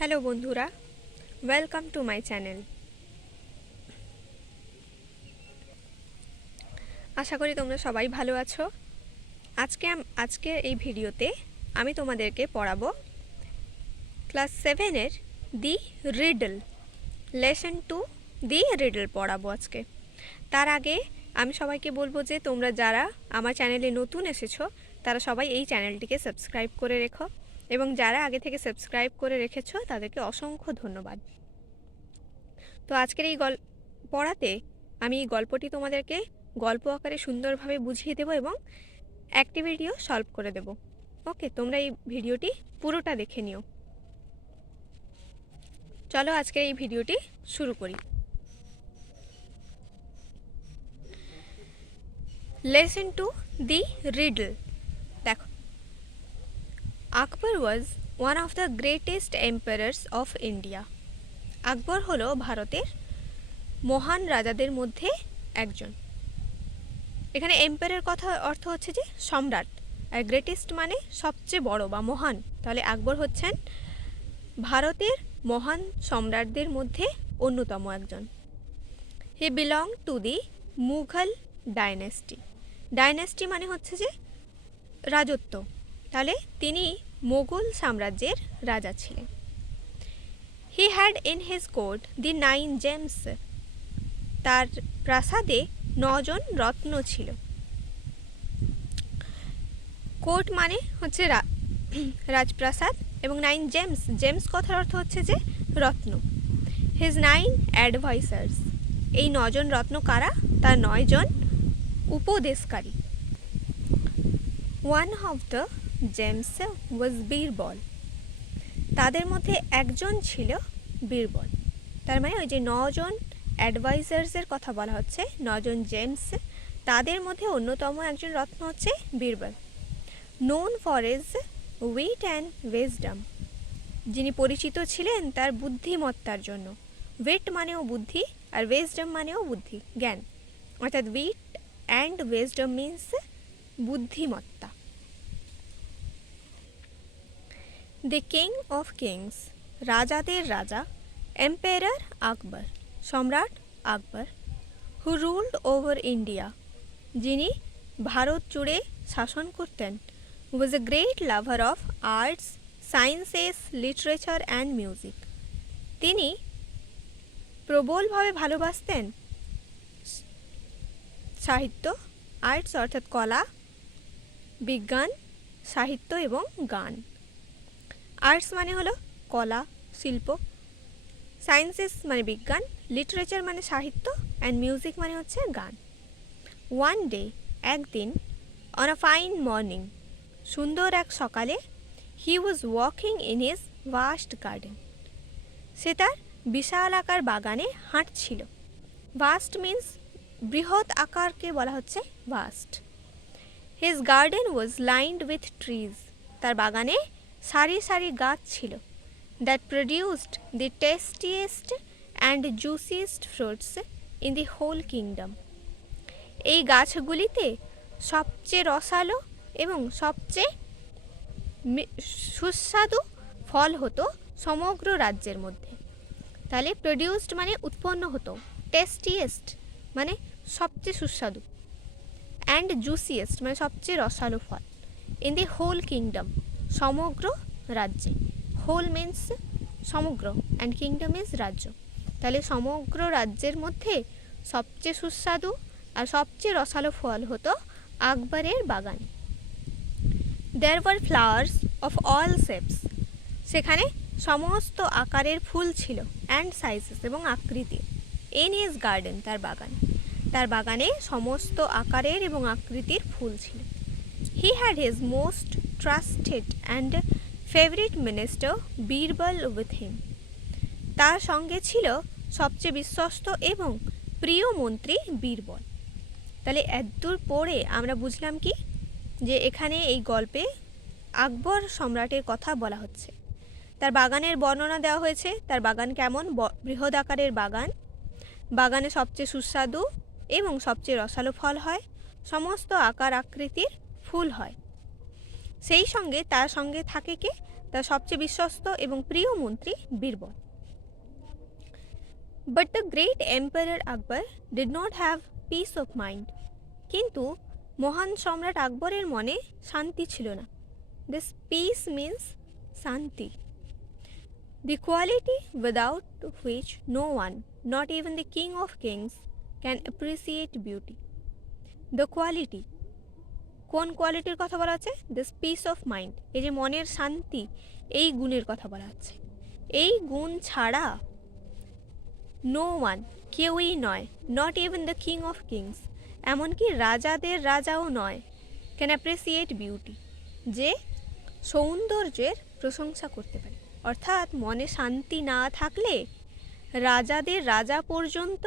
Hello বন্ধুরা, welcome to my channel. আশা করি তোমরা সবাই ভালো আছো। আজকে এই ভিডিওতে আমি তোমাদেরকে পড়াবো class 7-এর the riddle, lesson 2 the riddle পড়াবো আজকে। তার আগে আমি সবাইকে বলবো যে তোমরা যারা আমার চ্যানেলে নতুন এসেছো তারা সবাই এই চ্যানেলটিকে সাবস্ক্রাইব করে রেখো, এবং যারা আগে থেকে সাবস্ক্রাইব করে রেখেছো তাদেরকে অসংখ্য ধন্যবাদ। তো আজকের এই পড়াতে আমি এই গল্পটি তোমাদেরকে গল্প আকারে সুন্দরভাবে বুঝিয়ে দেব এবং অ্যাক্টিভিটিও সলভ করে দেব। ওকে, তোমরা এই ভিডিওটি পুরোটা দেখে নিও। চলো আজকের এই ভিডিওটি শুরু করি। Lesson 2 the riddle. দেখো, Akbar was one of the greatest emperors of India. Akbar হলো ভারতের মহান রাজাদের মধ্যে একজন। এখানে এম্পায়ারের কথা অর্থ হচ্ছে যে সম্রাট, আর গ্রেটেস্ট মানে সবচেয়ে বড় বা মহান। তাহলে আকবর হচ্ছেন ভারতের মহান সম্রাটদের মধ্যে অন্যতম একজন। He belong to the Mughal dynasty. Dynasty মানে হচ্ছে যে রাজত্ব, তাহলে তিনি মোগল সাম্রাজ্যের রাজা ছিলেন। He had in his court the 9 James. তার প্রাসাদে 9 জন রত্ন ছিল। কোর্ট মানে হচ্ছে রাজপ্রাসাদ, এবং 9 জেমস, জেমস কথার অর্থ হচ্ছে যে রত্ন। হিজ 9 অ্যাডভাইসার্স। এই 9 জন রত্ন কারা? তার 9 জন উপদেশকারী। ওয়ান অফ দ্য জেমস ওয়াজ বীরবল। তাদের মধ্যে একজন ছিল বীরবল। তার মানে ওই যে 9 জন অ্যাডভাইজার্সের কথা বলা হচ্ছে, 9 জন জেমস, তাদের মধ্যে অন্যতম একজন রত্ন হচ্ছে Birbal. Known for his wheat and wisdom. যিনি পরিচিত ছিলেন তার বুদ্ধিমত্তার জন্য। উইট মানেও বুদ্ধি, আর উইজডম মানেও বুদ্ধি, জ্ঞান। অর্থাৎ উইট অ্যান্ড উইজডম মিন্স বুদ্ধিমত্তা। দ্য কিং অফ কিংস, রাজাদের রাজা, এম্পায়ার আকবর, সম্রাট আকবর, হু রুলড ওভার ইন্ডিয়া, যিনি ভারত জুড়ে শাসন করতেন, was a great lover of arts, sciences, literature and music. তিনি প্রবলভাবে ভালোবাসতেন সাহিত্য, আর্টস অর্থাৎ কলা, বিজ্ঞান, সাহিত্য এবং গান। আর্টস মানে হলো কলা, শিল্প, সায়েন্সেস মানে বিজ্ঞান, লিটারেচার মানে সাহিত্য, অ্যান্ড মিউজিক মানে হচ্ছে গান। ওয়ান ডে, একদিন, অন আ ফাইন মর্নিং, সুন্দর এক সকালে, he was walking in his vast garden. সে তার বিশাল আকার বাগানে হাঁটছিল। ভাস্ট মিন্স বৃহৎ আকারকে বলা হচ্ছে vast. His garden was lined with trees. তার বাগানে সারি সারি গাছ ছিল। That produced the tastiest and juiciest fruits in the whole kingdom. এই গাছগুলিতে সবচেয়ে রসালো এবং সবচেয়ে সুস্বাদু ফল হতো সমগ্র রাজ্যের মধ্যে। তাহলে প্রডিউসড মানে উৎপন্ন হতো, টেস্টিয়েস্ট মানে সবচেয়ে সুস্বাদু, অ্যান্ড জুসিয়েস্ট মানে সবচেয়ে রসালো ফল, ইন দি হোল কিংডম সমগ্র রাজ্যে। হোল মিন্স সমগ্র, অ্যান্ড কিংডম ইজ রাজ্য। তাহলে সমগ্র রাজ্যের মধ্যে সবচেয়ে সুস্বাদু আর সবচেয়ে রসালো ফল হতো আকবরের বাগানে। There were flowers of all shapes. সেখানে সমস্ত আকারের ফুল ছিল, অ্যান্ড সাইজেস এবং আকৃতির। ইন হিজ গার্ডেন, তার বাগানে সমস্ত আকারের এবং আকৃতির ফুল ছিল। He had his most trusted and favourite minister Birbal with him. তার সঙ্গে ছিল সবচেয়ে বিশ্বস্ত এবং প্রিয় মন্ত্রী বীরবল। তাহলে এতদূর পড়ে আমরা বুঝলাম কি, যে এখানে এই গল্পে আকবর সম্রাটের কথা বলা হচ্ছে। তার বাগানের বর্ণনা দেওয়া হয়েছে, তার বাগান কেমন, বৃহৎ আকারের বাগান, বাগানে সবচেয়ে সুস্বাদু এবং সবচেয়ে রসালো ফল হয়, সমস্ত আকার আকৃতির ফুল হয়। সেই সঙ্গে তার সঙ্গে থাকে কে? তার সবচেয়ে বিশ্বস্ত এবং প্রিয় মন্ত্রী Birbal. But the great empire Akbar did not have peace of mind. কিন্তু মহান সম্রাট আকবরের মনে শান্তি ছিল না। দিস পিস মিন্স শান্তি, the quality without which no one, not even the king of kings, can appreciate beauty. The quality, কোন কোয়ালিটির কথা বলা আছে? দিস পিস অফ মাইন্ড, এই যে মনের শান্তি, এই গুণের কথা বলা আছে। এই গুণ ছাড়া নো ওয়ান, কেউই নয়, not even the king of kings, এমনকি রাজাদের রাজাও নয়, ক্যান অ্যাপ্রিসিয়েট বিউটি, যে সৌন্দর্যের প্রশংসা করতে পারে। অর্থাৎ মনে শান্তি না থাকলে রাজাদের রাজা পর্যন্ত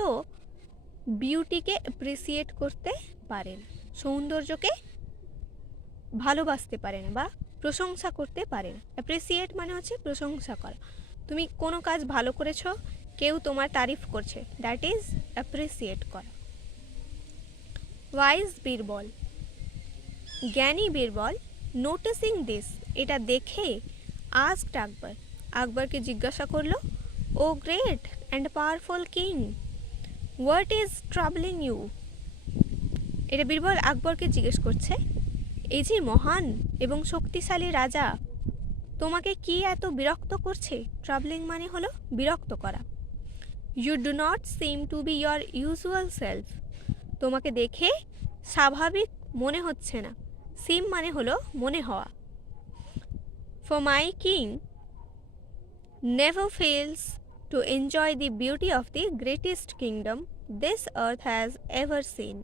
বিউটিকে অ্যাপ্রিসিয়েট করতে পারে না, সৌন্দর্যকে ভালোবাসতে পারে না বা প্রশংসা করতে পারে না। অ্যাপ্রিসিয়েট মানে হচ্ছে প্রশংসা করা। তুমি কোনো কাজ ভালো করেছো, কেউ তোমার তারিফ করছে, দ্যাট ইজ অ্যাপ্রিসিয়েট করা। ওয়াইজ বীরবল, জ্ঞানী বীরবল, নোটিসিং দিস, এটা দেখে আস্কড আকবর, আকবরকে জিজ্ঞাসা করলো, O great and powerful king, what is troubling you. এটা বীরবল আকবরকে জিজ্ঞেস করছে, এই যে মহান এবং শক্তিশালী রাজা, তোমাকে কি এত বিরক্ত করছে? ট্রাবলিং মানে হলো বিরক্ত করা। You do not seem to be your usual self, তোমাকে দেখে স্বাভাবিক মনে হচ্ছে না। সিম মানে হলো মনে হওয়া। For my king never fails to enjoy the beauty of the greatest kingdom this earth has ever seen.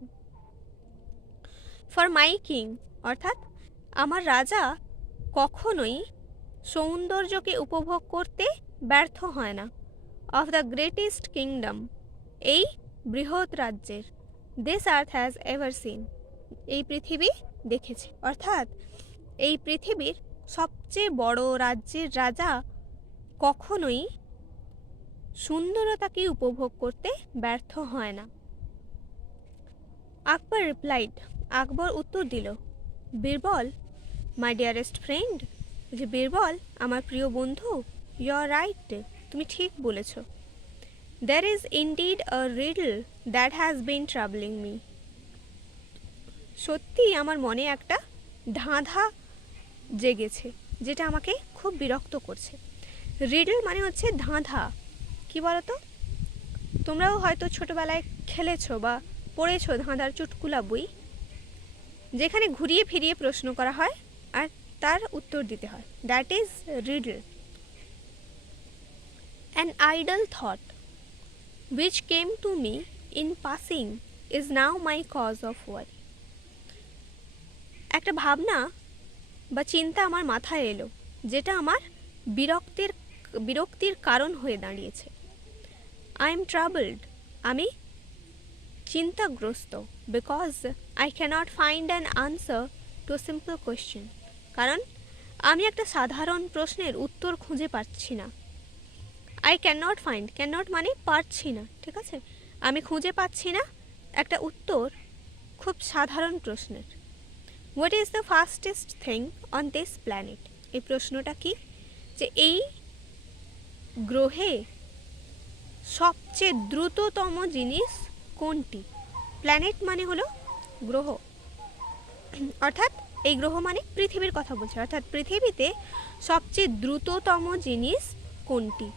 For my king, অর্থাৎ আমার রাজা কখনোই সৌন্দর্যকে উপভোগ করতে ব্যর্থ হয় না। অফ দ্য গ্রেটেস্ট কিংডম, এই বৃহৎ রাজ্যের, this earth has ever seen, এই পৃথিবী দেখেছে। অর্থাৎ এই পৃথিবীর সবচেয়ে বড় রাজ্যের রাজা কখনোই সুন্দরতাকে উপভোগ করতে ব্যর্থ হয় না। আকবর রিপ্লাইড, আকবর উত্তর দিল, বীরবল মাই ডিয়ারেস্ট ফ্রেন্ড, যে বীরবল আমার প্রিয় বন্ধু, ইউ আর রাইট, তুমি ঠিক বলেছ। There is indeed a riddle that has been troubling me, সত্যি আমার মনে একটা ধাঁধা জেগেছে যেটা আমাকে খুব বিরক্ত করছে। রিডল মানে হচ্ছে ধাঁধা। কি বলতো, তোমরাও হয়তো ছোটবেলায় খেলেছো বা পড়েছো ধাঁধার চুটকুলা বই, যেখানে ঘুরিয়ে ফিরিয়ে প্রশ্ন করা হয় আর তার উত্তর দিতে হয়, that is riddle. An idol thought which came to me in passing is now my cause of worry. একটা ভাবনা বা চিন্তা আমার মাথায় এলো, যেটা আমার বিরক্তির কারণ হয়ে দাঁড়িয়েছে। আই এম ট্রাবলড, আমি চিন্তাগ্রস্ত, because I can't find an answer to simple question, কারণ আমি একটা সাধারণ প্রশ্নের উত্তর খুঁজে পাচ্ছি না। আই ক্যানট ফাইন্ড, ক্যানট মানে পারছি না, ঠিক আছে, আমি খুঁজে পাচ্ছি না একটা উত্তর খুব সাধারণ প্রশ্নের। What is the fastest thing on this planet, এই প্রশ্নটা কি, যে এই গ্রহে সবচেয়ে দ্রুততম জিনিস কোনটি। প্ল্যানেট মানে হলো গ্রহ, অর্থাৎ এই গ্রহ মানে পৃথিবীর কথা বলছে, অর্থাৎ পৃথিবীতে সবচেয়ে দ্রুততম জিনিস কোনটি।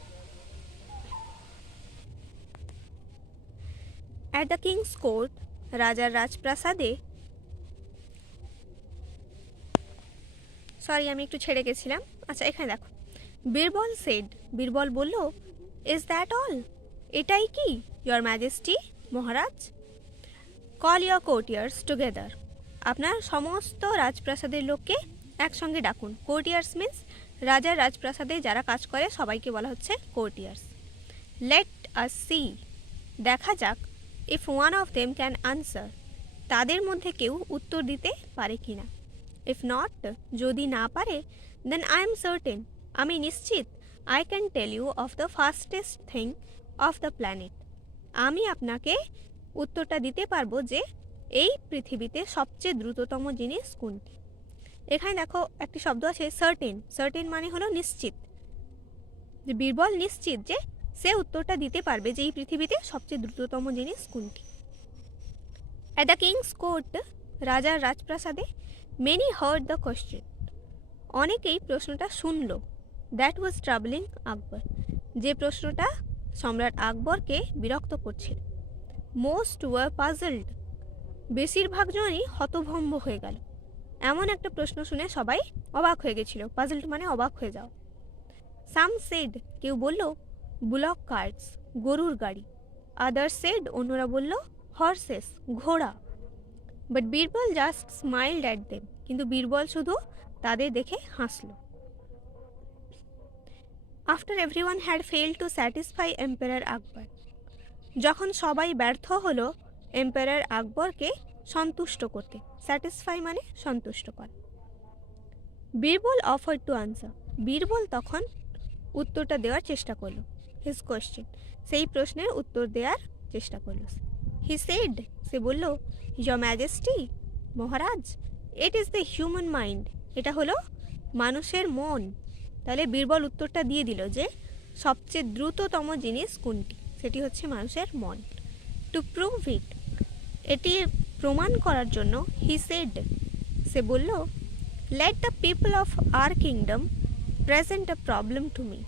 অ্যাট দ্য কিংস কোর্ট, রাজার রাজপ্রাসাদে, সরি আমি একটু ছেড়ে গেছিলাম, আচ্ছা এখানে দেখো, বীরবল সেড, বীরবল বলল, ইজ দ্যাট অল, এটাই কি, ইয়োর ম্যাজেস্টি, মহারাজ, কল ইয়োর কোর্টিয়ার্স টুগেদার, আপনার সমস্ত রাজপ্রাসাদের লোককে একসঙ্গে ডাকুন। কোর্টিয়ার্স মিন্স রাজার রাজপ্রাসাদে যারা কাজ করে সবাইকে বলা হচ্ছে কোর্টিয়ার্স। লেট আস সি, দেখা যাক, if one of them can answer, তাদের মধ্যে কেউ উত্তর দিতে পারে কিনা। ইফ নট, যদি না পারে, দেন আই এম সার্টেন, আমি নিশ্চিত, I can tell you of the fastest thing of the planet, আমি আপনাকে উত্তরটা দিতে পারবো যে এই পৃথিবীতে সবচেয়ে দ্রুততম জিনিস কোনটি। এখানে দেখো একটি শব্দ আছে সার্টেন। সার্টেন মানে হলো নিশ্চিত, যে বীরবল নিশ্চিত যে সে উত্তরটা দিতে পারবে যে এই পৃথিবীতে সবচেয়ে দ্রুততম জিনিস কোনটি। অ্যাট দ্য কিংস কোর্ট, রাজার রাজপ্রাসাদে, মেনি হার্ড দ্য কোয়েশ্চেন, অনেকেই প্রশ্নটা শুনল। দ্যাট ওয়াজ ট্রাবলিং আকবর, যে প্রশ্নটা সম্রাট আকবরকে বিরক্ত করছিল। মোস্ট ওয়ার পাজলড, বেশিরভাগ জনই হতভম্ব হয়ে গেল। এমন একটা প্রশ্ন শুনে সবাই অবাক হয়ে গেছিল। পাজলড মানে অবাক হয়ে যাও। সাম সেড, কেউ বলল বুলক কার্টস, গরুর গাড়ি। আদার সেড, অন্যরা বলল হর্সেস, ঘোড়া। But Birbal just smiled at them, কিন্তু বীরবল শুধু তাদের দেখে হাসল। After everyone had failed to satisfy empire Akbar, যখন সবাই ব্যর্থ হলো এম্পায়ার আকবরকে সন্তুষ্ট করতে। স্যাটিসফাই মানে সন্তুষ্ট করা। Birbal offer to answer, Birbal তখন উত্তরটা দেওয়ার চেষ্টা করলো। হিজ কোয়েশ্চেন, সেই প্রশ্নের উত্তর দেওয়ার চেষ্টা করলো। হি সেড, সে বলল your majesty, Maharaj, it is the human mind, এটা হলো মানুষের মন। তাহলে বীরবল উত্তরটা দিয়ে দিল যে সবচেয়ে দ্রুততম জিনিস কোনটি, সেটি হচ্ছে মানুষের মন। টু প্রুভ ইট, এটি প্রমাণ করার জন্য, হি সেড, সে বলল let the people of our kingdom present a problem to me,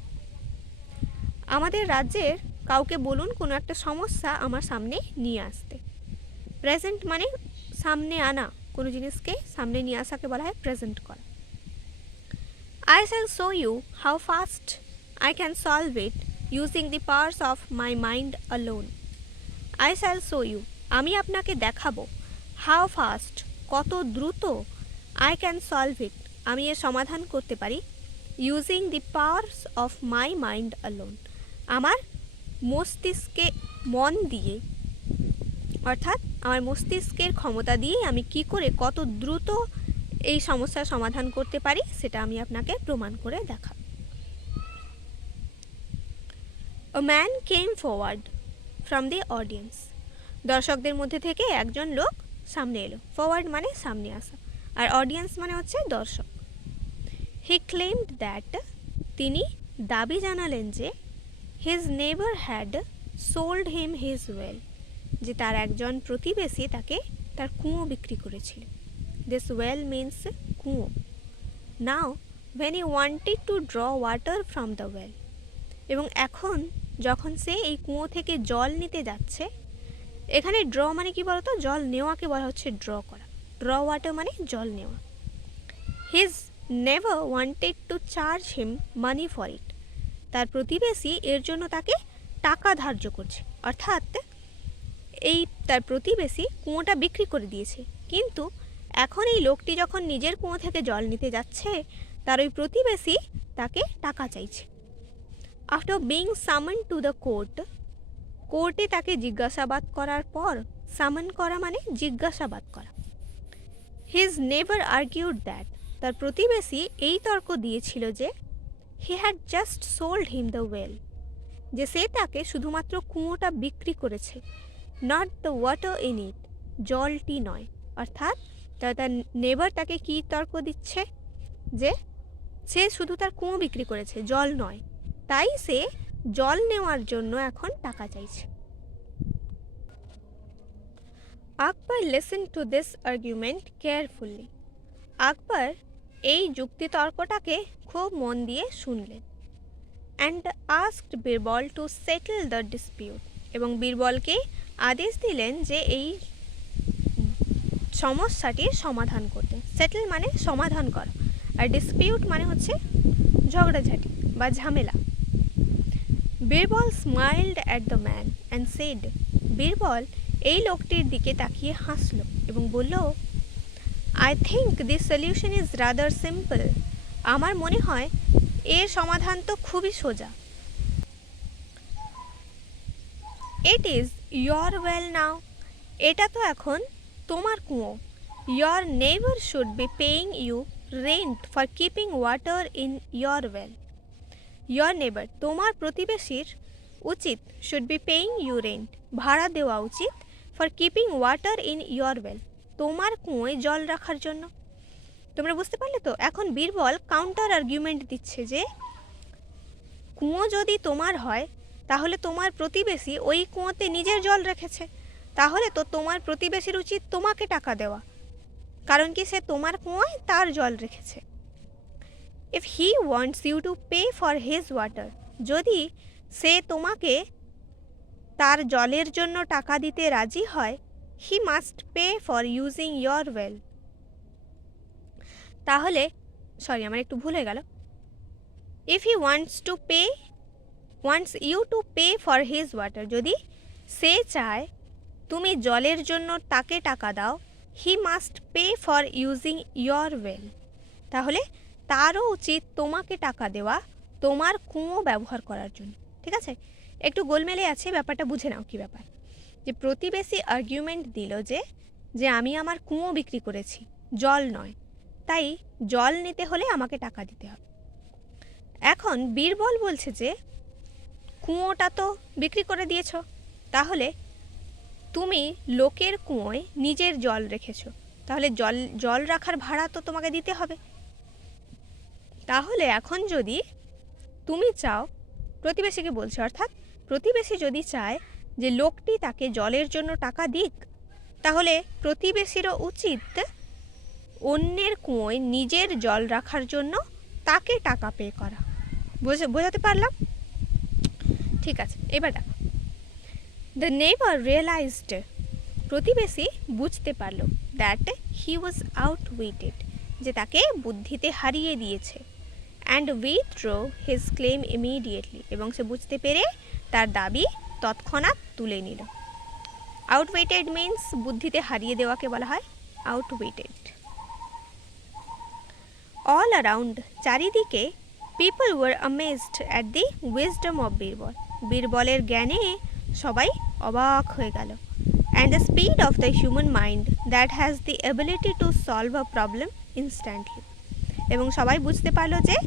আমাদের রাজ্যের কাউকে বলুন কোনো একটা সমস্যা আমার সামনে নিয়ে আসতে। প্রেজেন্ট মানে সামনে আনা, কোনো জিনিসকে সামনে নিয়ে আসাকে বলা হয় প্রেজেন্ট করা। I shall show you how fast I can solve it using the powers of my mind alone. I shall show you, আমি আপনাকে দেখাবো, how fast, কত দ্রুত, I can solve it, আমি এর সমাধান করতে পারি, using the powers of my mind alone, আমার মস্তিষ্কে মন দিয়ে, অর্থাৎ আমার মস্তিষ্কের ক্ষমতা দিয়ে আমি কি করে কত দ্রুত এই সমস্যার সমাধান করতে পারি সেটা আমি আপনাকে প্রমাণ করে দেখাব। A man came forward from the audience, দর্শকদের মধ্যে থেকে একজন লোক সামনে এলো। ফরওয়ার্ড মানে সামনে আসা, আর অডিয়েন্স মানে হচ্ছে দর্শক। He claimed that, তিনি দাবি জানালেন যে his neighbor had sold him his well, যে তার একজন প্রতিবেশী তাকে তার কুয়ো বিক্রি করেছিল। This well means কুয়ো। Now when he wanted to draw water from the well, এবং এখন যখন সে এই কুয়ো থেকে জল নিতে যাচ্ছে, এখানে ড্র মানে কি বলতো, জল নেওয়াকে বলা হচ্ছে ড্র করা। ড্র ওয়াটার মানে জল নেওয়া। His neighbor wanted to charge him money for it, তার প্রতিবেশী এর জন্য তাকে টাকা ধার্য করছে, অর্থাৎ এই তার প্রতিবেশী কুয়োটা বিক্রি করে দিয়েছে, কিন্তু এখন এই লোকটি যখন নিজের কুয়ো থেকে জল নিতে যাচ্ছে তার ওই প্রতিবেশী তাকে টাকা চাইছে। আফটার বিং সামন টু দ্য কোর্ট, কোর্টে তাকে জিজ্ঞাসাবাদ করার পর, সামন করা মানে জিজ্ঞাসাবাদ করা। হিজ নেভার আর্গিউড দ্যাট, তার প্রতিবেশী এই তর্ক দিয়েছিল যে he had just sold him the well, যে সে তাকে শুধুমাত্র কুয়োটা বিক্রি করেছে, not the water in it, জলটি নয়। অর্থাৎ তার নেবার তাকে কি তর্ক দিচ্ছে, যে সে শুধু তার কুয়ো বিক্রি করেছে, জল নয়, তাই সে জল নেওয়ার জন্য এখন টাকা চাইছে। Akbar listen to this argument carefully, Akbar এই যুক্তিতর্কটাকে খুব মন দিয়ে শুনলেন। And asked Birbal to settle the dispute, এবং বীরবলকে আদেশ দিলেন যে এই সমস্যাটির সমাধান করতে। সেটেল মানে সমাধান করা, আর ডিসপিউট মানে হচ্ছে ঝগড়াঝাটি বা ঝামেলা। Birbal smiled at the man and said, Birbal এই লোকটির দিকে তাকিয়ে হাসল এবং বলল, I think this solution is rather simple, আমার মনে হয় এর সমাধান তো খুবই সোজা। It is your well now, এটা তো এখন তোমার কুয়ো। Your neighbour should be paying you rent for keeping water in your well. Your neighbour, তোমার প্রতিবেশীর উচিত, should be paying you rent, ভাড়া দেওয়া উচিত, for keeping water in your well, তোমার কুয়োয় জল রাখার জন্য। তোমরা বুঝতে পারলে তো? এখন বীরবল কাউন্টার আর্গুমেন্ট দিচ্ছে যে কুয়ো যদি তোমার হয় তাহলে তোমার প্রতিবেশী ওই কুয়োতে নিজের জল রেখেছে, তাহলে তো তোমার প্রতিবেশীর উচিত তোমাকে টাকা দেওয়া, কারণ কি সে তোমার কুয়োয় তার জল রেখেছে। If he wants you to pay for his water, যদি সে তোমাকে তার জলের জন্য টাকা দিতে রাজি হয়, he must pay for using your well. তাহলে আমার একটু ভুল হয়ে গেল। If he wants you to pay for his water, যদি সে চায় তুমি জলের জন্য তাকে টাকা দাও, he must pay for using your well, তাহলে তারও উচিত তোমাকে টাকা দেওয়া তোমার কুয়ো ব্যবহার করার জন্য। ঠিক আছে, একটু গোলমেলে আছে, ব্যাপারটা বুঝে নাও কি ব্যাপার। যে প্রতিবেশী আর্গুমেন্ট দিল যে আমি আমার কুয়ো বিক্রি করেছি, জল নয়, তাই জল নিতে হলে আমাকে টাকা দিতে হবে। এখন বীরবল বলছে যে কুয়োটা তো বিক্রি করে দিয়েছ, তাহলে তুমি লোকের কুয়োয় নিজের জল রেখেছো, তাহলে জল রাখার ভাড়া তো তোমাকে দিতে হবে। তাহলে এখন যদি তুমি চাও, প্রতিবেশীকে বলছে, অর্থাৎ প্রতিবেশী যদি চায় যে লোকটি তাকে জলের জন্য টাকা দিক, তাহলে প্রতিবেশীরও উচিত অন্যের কুয়োয় নিজের জল রাখার জন্য তাকে টাকা পে করা। বোঝাতে পারলাম? ঠিক আছে, এবার দেখো। দ্য নেইবার রিয়েলাইজড, প্রতিবেশী বুঝতে পারল, দ্যাট হি ওয়াজ আউটউইটেড, যে তাকে বুদ্ধিতে হারিয়ে দিয়েছে, and withdraw his claim immediately, এবং সে বুঝতে পেরে তার দাবি তৎক্ষণাৎ তুলে নিল। আউটওয়েটেড মিন্স বুদ্ধিতে হারিয়ে দেওয়াকে বলা হয় আউটওয়েটেড। অল অ্যারাউন্ড, চারিদিকে, people were amazed at the wisdom of Birbal, বীরবলের জ্ঞানে সবাই অবাক হয়ে গেল। And the speed of the human mind that has the ability to solve a problem instantly, এবং সবাই বুঝতে পারলো যে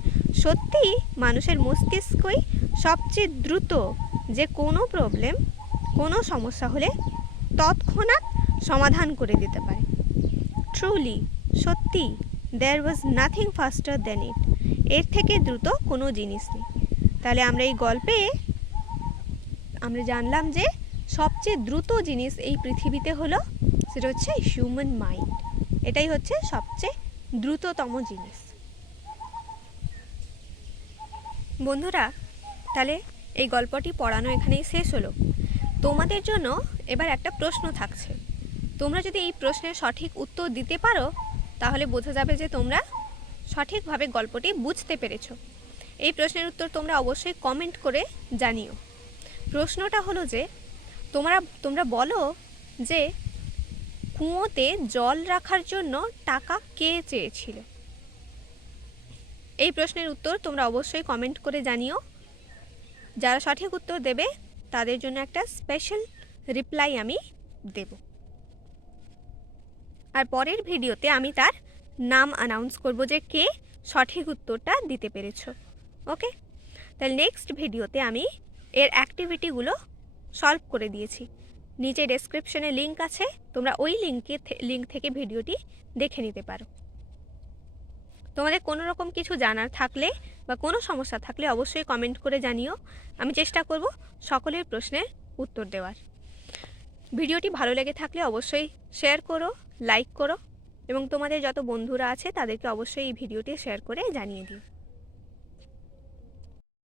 সত্যি মানুষের মস্তিষ্কই সবচেয়ে দ্রুত যে কোনো প্রবলেম, কোনো সমস্যা হলে তৎক্ষণাৎ সমাধান করে দিতে পারে। ট্রুলি, সত্যি, দেয়ার ওয়াজ নাথিং ফাস্টার দেন ইট, এর থেকে দ্রুত কোনো জিনিস নেই। তাহলে আমরা এই গল্পে আমরা জানলাম যে সবচেয়ে দ্রুত জিনিস এই পৃথিবীতে হলো, সেটা হচ্ছে হিউম্যান মাইন্ড। এটাই হচ্ছে সবচেয়ে দ্রুততম জিনিস। বন্ধুরা, তাহলে এই গল্পটি পড়ানো এখানেই শেষ হলো। তোমাদের জন্য এবার একটা প্রশ্ন থাকছে। তোমরা যদি এই প্রশ্নের সঠিক উত্তর দিতে পারো, তাহলে বোঝা যাবে যে তোমরা সঠিকভাবে গল্পটি বুঝতে পেরেছো। এই প্রশ্নের উত্তর তোমরা অবশ্যই কমেন্ট করে জানিও। প্রশ্নটা হলো যে তোমরা বলো যে কুয়োতে জল রাখার জন্য টাকা কে চেয়েছিল। এই প্রশ্নের উত্তর তোমরা অবশ্যই কমেন্ট করে জানিও। যারা সঠিক উত্তর দেবে তাদের জন্য একটা স্পেশাল রিপ্লাই আমি দেব। আর পরের ভিডিওতে আমি তার নাম অ্যানাউন্স করব যে কে সঠিক উত্তরটা দিতে পেরেছো। ওকে, তাহলে নেক্সট ভিডিওতে আমি এর অ্যাক্টিভিটিগুলো সলভ করে দিয়েছি। নিচে ডেসক্রিপশনে লিঙ্ক আছে, তোমরা ওই লিঙ্ক থেকে ভিডিওটি দেখে নিতে পারো। তোমাদের কোনো রকম কিছু জানার থাকলে বা কোনো সমস্যা থাকলে অবশ্যই কমেন্ট করে জানিও। আমি চেষ্টা করব সকলের প্রশ্নের উত্তর দেওয়ার। ভিডিওটি ভালো লেগে থাকলে অবশ্যই শেয়ার করো, লাইক করো, এবং তোমাদের যত বন্ধুরা আছে তাদেরকে অবশ্যই এই ভিডিওটি শেয়ার করে জানিয়ে দিও।